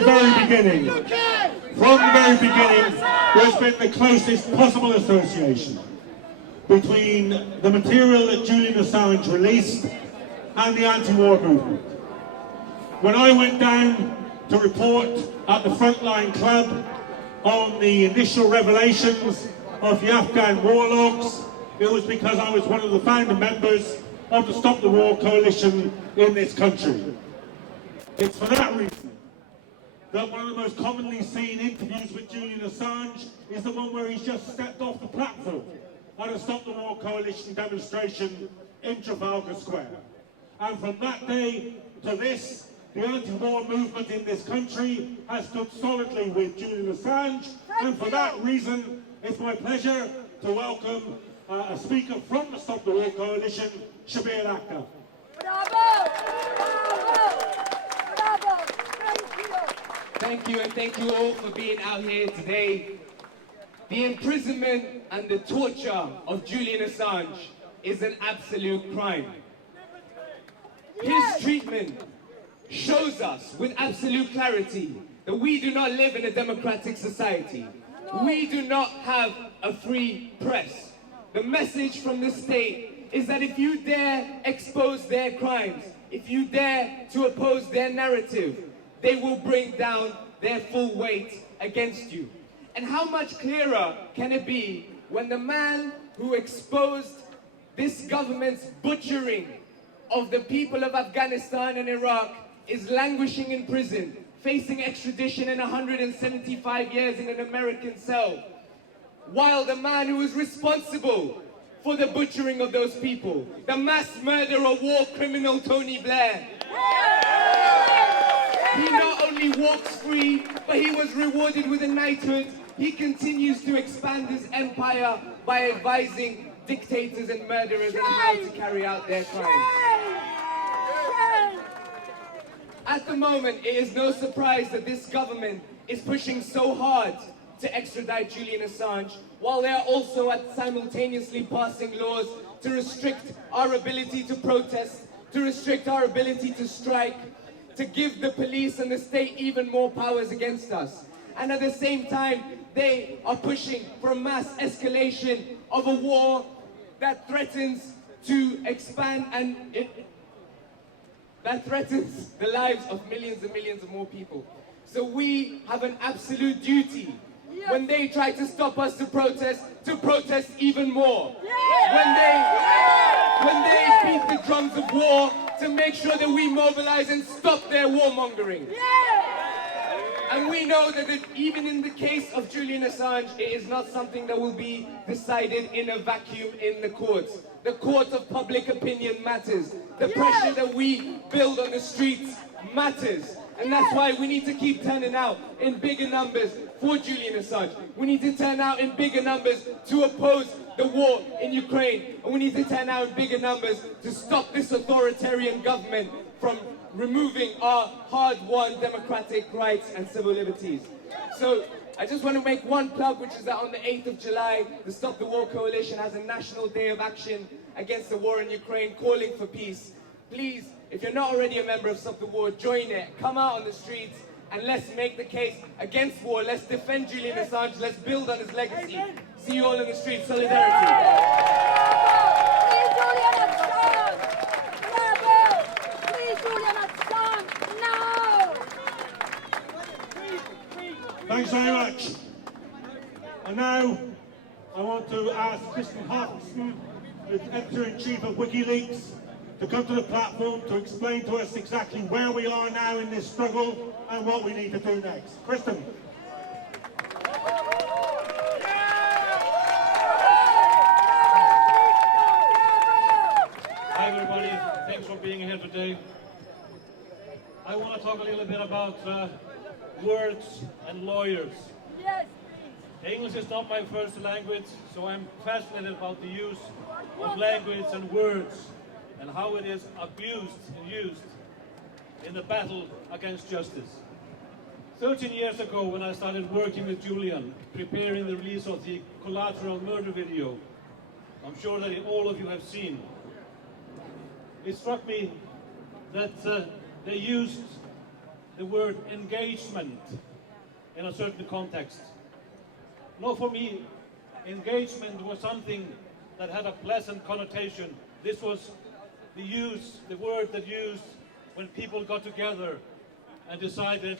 the very beginning, there's been the closest possible association between the material that Julian Assange released and the anti-war movement. When I went down to report at the Frontline Club on the initial revelations of the Afghan war logs, it was because I was one of the founder members of the Stop the War coalition in this country. It's for that reason that one of the most commonly seen interviews with Julian Assange is the one where he's just stepped off the platform at a Stop the War coalition demonstration in Trafalgar Square. And from that day to this, the anti-war movement in this country has stood solidly with Julian Assange, and for that reason, it's my pleasure to welcome a speaker from the Stop the War coalition, Shabir Akbar. Bravo! Bravo! Bravo! Thank you! Thank you, and thank you all for being out here today. The imprisonment and the torture of Julian Assange is an absolute crime. His treatment shows us with absolute clarity that we do not live in a democratic society. We do not have a free press. The message from the state is that if you dare expose their crimes, if you dare to oppose their narrative, they will bring down their full weight against you. And how much clearer can it be when the man who exposed this government's butchering of the people of Afghanistan and Iraq is languishing in prison, facing extradition and 175 years in an American cell, while the man who is responsible for the butchering of those people, the mass murderer, war criminal Tony Blair, he not only walks free, but he was rewarded with a knighthood. He continues to expand his empire by advising dictators and murderers on how to carry out their crimes. At the moment, it is no surprise that this government is pushing so hard to extradite Julian Assange, while they are also simultaneously passing laws to restrict our ability to protest, to restrict our ability to strike, to give the police and the state even more powers against us. And at the same time, they are pushing for a mass escalation of a war that threatens to expand and that threatens the lives of millions and millions of more people. So we have an absolute duty, when they try to stop us to protest even more. When they beat the drums of war, to make sure that we mobilize and stop their warmongering. And we know that even in the case of Julian Assange, it is not something that will be decided in a vacuum in the courts. The court of public opinion matters. The pressure that we build on the streets matters. And that's why we need to keep turning out in bigger numbers for Julian Assange. We need to turn out in bigger numbers to oppose the war in Ukraine. And we need to turn out in bigger numbers to stop this authoritarian government from removing our hard-won democratic rights and civil liberties. So I just want to make one plug, which is that on the 8th of July, the Stop the War Coalition has a national day of action against the war in Ukraine, calling for peace. Please, if you're not already a member of Stop the War, join it. Come out on the streets and let's make the case against war. Let's defend Julian Assange. Let's build on his legacy. See you all in the streets. Solidarity. Thanks very much. And now I want to ask Kristinn Hraffnsson, the editor-in-chief of WikiLeaks, to come to the platform to explain to us exactly where we are now in this struggle and what we need to do next. Kristinn. Hi everybody, thanks for being here today. I want to talk a little bit about words and lawyers. Yes, English is not my first language, so I'm fascinated about the use of language and words and how it is abused and used in the battle against justice. 13 years ago, when I started working with Julian, preparing the release of the Collateral murder video, I'm sure that all of you have seen, it struck me that they used the word engagement in a certain context. No, for me, engagement was something that had a pleasant connotation. This was the word that used when people got together and decided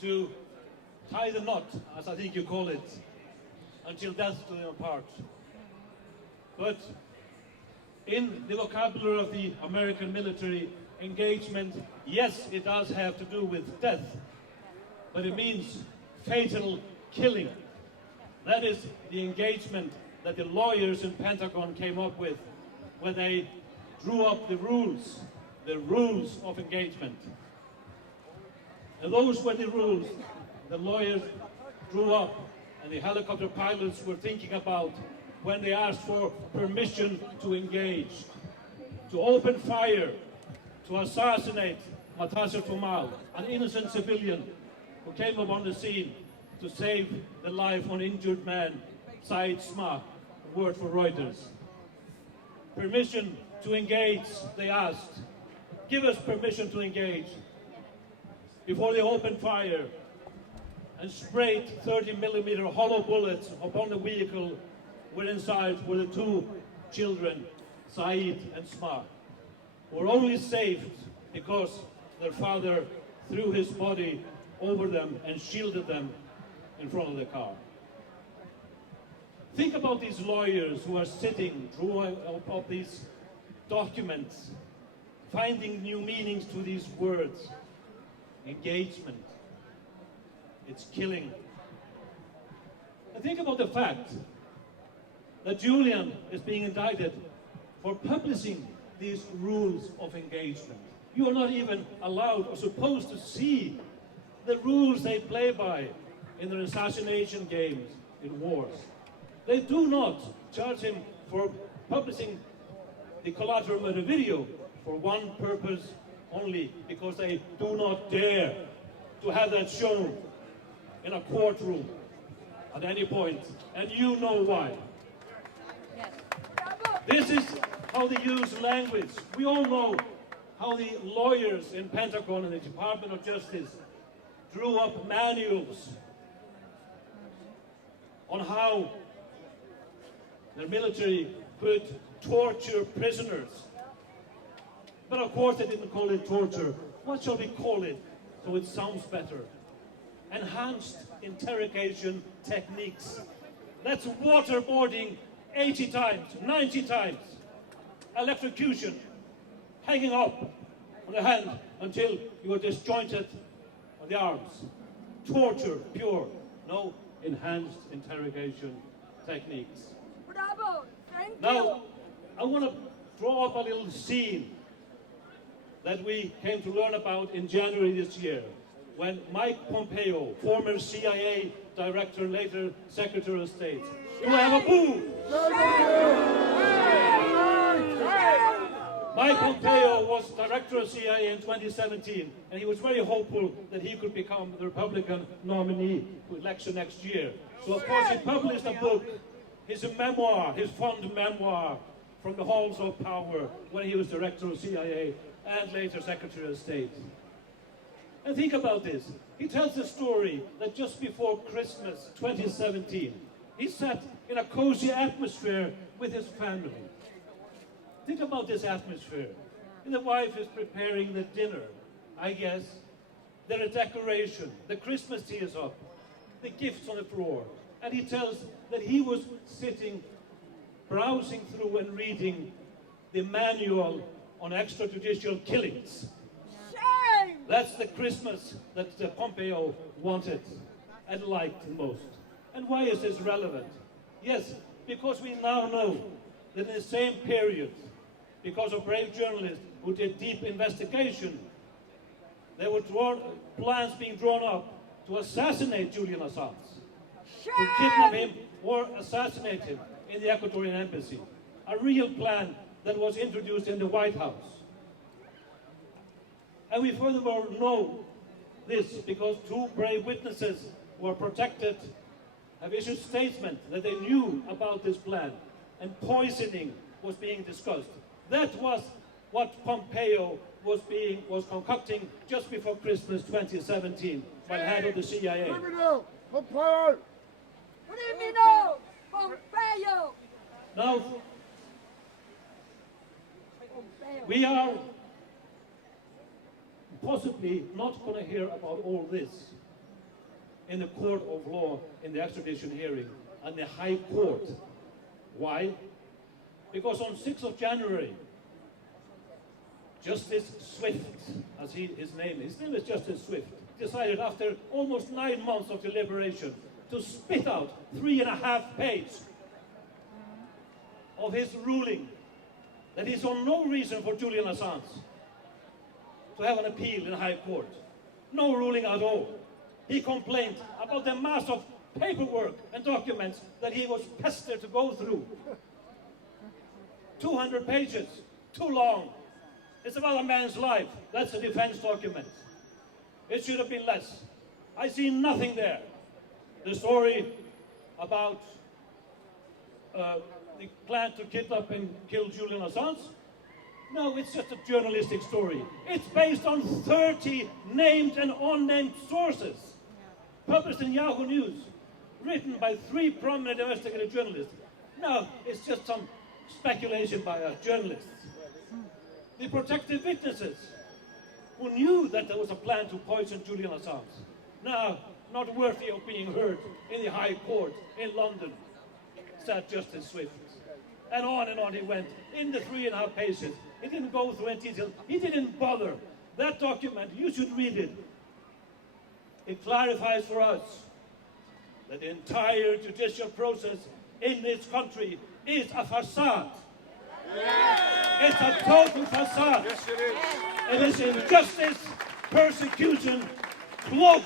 to tie the knot, as I think you call it, until death do them apart. But in the vocabulary of the American military, engagement, yes, it does have to do with death, but it means fatal killing. That is the engagement that the lawyers in Pentagon came up with when they drew up the rules of engagement. And those were the rules the lawyers drew up and the helicopter pilots were thinking about when they asked for permission to engage, to open fire, to assassinate Matasar Tomal, an innocent civilian who came upon the scene to save the life of an injured man, Said Sma, a word for Reuters. Permission to engage, they asked. Give us permission to engage. Before they opened fire and sprayed 30mm hollow bullets upon the vehicle where inside were the two children, Said and Sma, who were only saved because their father threw his body over them and shielded them in front of the car. Think about these lawyers who are sitting, drawing up these documents, finding new meanings to these words. Engagement. It's killing. And think about the fact that Julian is being indicted for publishing these rules of engagement. You are not even allowed or supposed to see the rules they play by in their assassination games in wars. They do not charge him for publishing the collateral murder video for one purpose only, because they do not dare to have that shown in a courtroom at any point, and you know why. Yes. This is how they use language. We all know how the lawyers in Pentagon and the Department of Justice drew up manuals on how the military could torture prisoners. But of course they didn't call it torture. What shall we call it so it sounds better? Enhanced interrogation techniques. That's waterboarding 80 times, 90 times. Electrocution, hanging up on the hand until you are disjointed on the arms. Torture, pure. No enhanced interrogation techniques. Bravo! Thank you! Now, I want to draw up a little scene that we came to learn about in January this year, when Mike Pompeo, former CIA director, later Secretary of State, do I have a boo? Mike Pompeo was director of CIA in 2017, and he was very hopeful that he could become the Republican nominee for election next year. So of course he published a book, his memoir, his fond memoir, from the halls of power when he was director of CIA and later Secretary of State. And think about this. He tells the story that just before Christmas 2017, he sat in a cozy atmosphere with his family. Think about this atmosphere. And the wife is preparing the dinner, I guess. There are decoration, the Christmas tree is up, the gifts on the floor. And he tells that he was sitting, browsing through and reading the manual on extrajudicial killings. Shame! That's the Christmas that Pompeo wanted and liked the most. And why is this relevant? Yes, because we now know that in the same period, because of brave journalists who did deep investigation, there were plans being drawn up to assassinate Julian Assange, to kidnap him or assassinate him in the Ecuadorian embassy. A real plan that was introduced in the White House. And we furthermore know this because two brave witnesses who are protected have issued statements that they knew about this plan, and poisoning was being discussed. That was what Pompeo was concocting just before Christmas 2017 by the head of the CIA. Criminal! Pompeo! Pompeo! Now, we are possibly not going to hear about all this in the court of law in the extradition hearing and the High Court. Why? Because on 6th of January, Justice Swift, as his name is Justice Swift, decided after almost 9 months of deliberation to spit out 3.5 pages of his ruling that he saw no reason for Julian Assange to have an appeal in the High Court. No ruling at all. He complained about the mass of paperwork and documents that he was pestered to go through. 200 pages, too long. It's about a man's life. That's a defense document. It should have been less. I see nothing there. The story about the plan to kidnap and kill Julian Assange? No, it's just a journalistic story. It's based on 30 named and unnamed sources, published in Yahoo News, written by 3 prominent investigative journalists. No, it's just some speculation by a journalist. The protected witnesses who knew that there was a plan to poison Julian Assange, now not worthy of being heard in the High Court in London, said Justice Swift. And on he went in the 3.5 pages. He didn't go through any detail. He didn't bother. That document, you should read it. It clarifies for us that the entire judicial process in this country is a facade. Yes. It's a total facade. Yes, it is. It is injustice, persecution, cloaked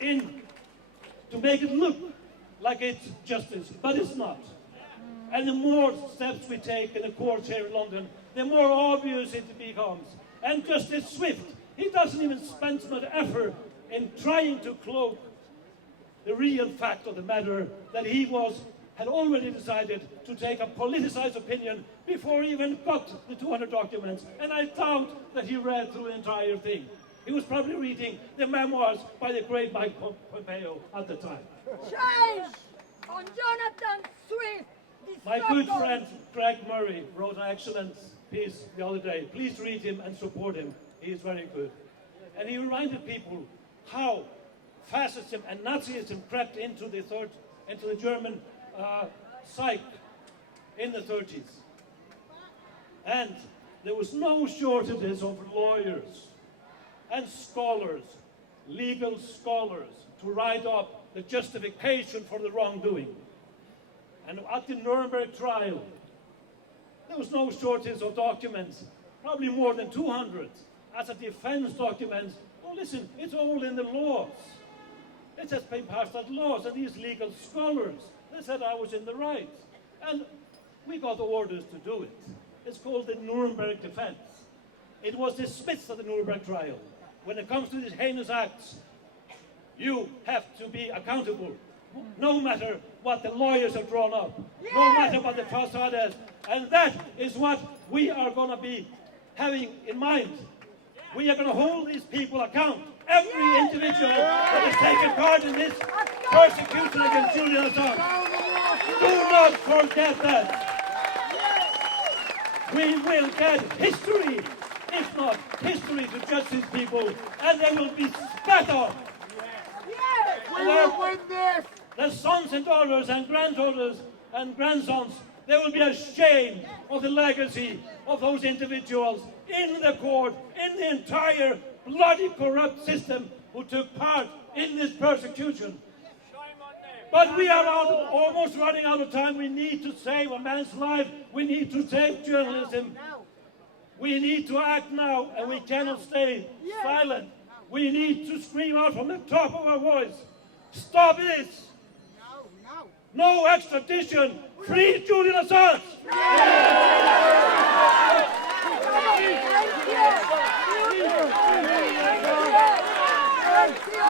in to make it look like it's justice, but it's not. And the more steps we take in the courts here in London, the more obvious it becomes. And Justice Swift, he doesn't even spend much effort in trying to cloak the real fact of the matter that he had already decided to take a politicized opinion before he even got the 200 documents. And I doubt that he read through the entire thing. He was probably reading the memoirs by the great Mike Pompeo at the time. Change on Jonathan Swift. My good friend Greg Murray wrote an excellent piece the other day. Please read him and support him. He is very good. And he reminded people how fascism and Nazism crept into the German psyche in the 30s. And there was no shortages of lawyers and scholars, legal scholars, to write up the justification for the wrongdoing. And at the Nuremberg trial, there was no shortage of documents, probably more than 200, as a defense document. Oh, listen, it's all in the laws. It has been passed as laws, and these legal scholars, they said I was in the right. And we got orders to do it. It's called the Nuremberg defense. It was dismissed at the Nuremberg trial. When it comes to these heinous acts, you have to be accountable, no matter what the lawyers have drawn up, no matter what the facade is. And that is what we are going to be having in mind. We are going to hold these people account. Every individual that has taken part in this persecution against Julian Assange. Do not forget that. We will get history, if not history, to judge these people, and they will be spat on. We will win this! The sons and daughters and granddaughters and grandsons, they will be ashamed of the legacy of those individuals in the court, in the entire bloody corrupt system who took part in this persecution. But we are almost running out of time. We need to save a man's life. We need to save journalism. We need to act now, and we cannot stay silent. We need to scream out from the top of our voice. Stop this! No extradition! Free Julian Assange! Thank you.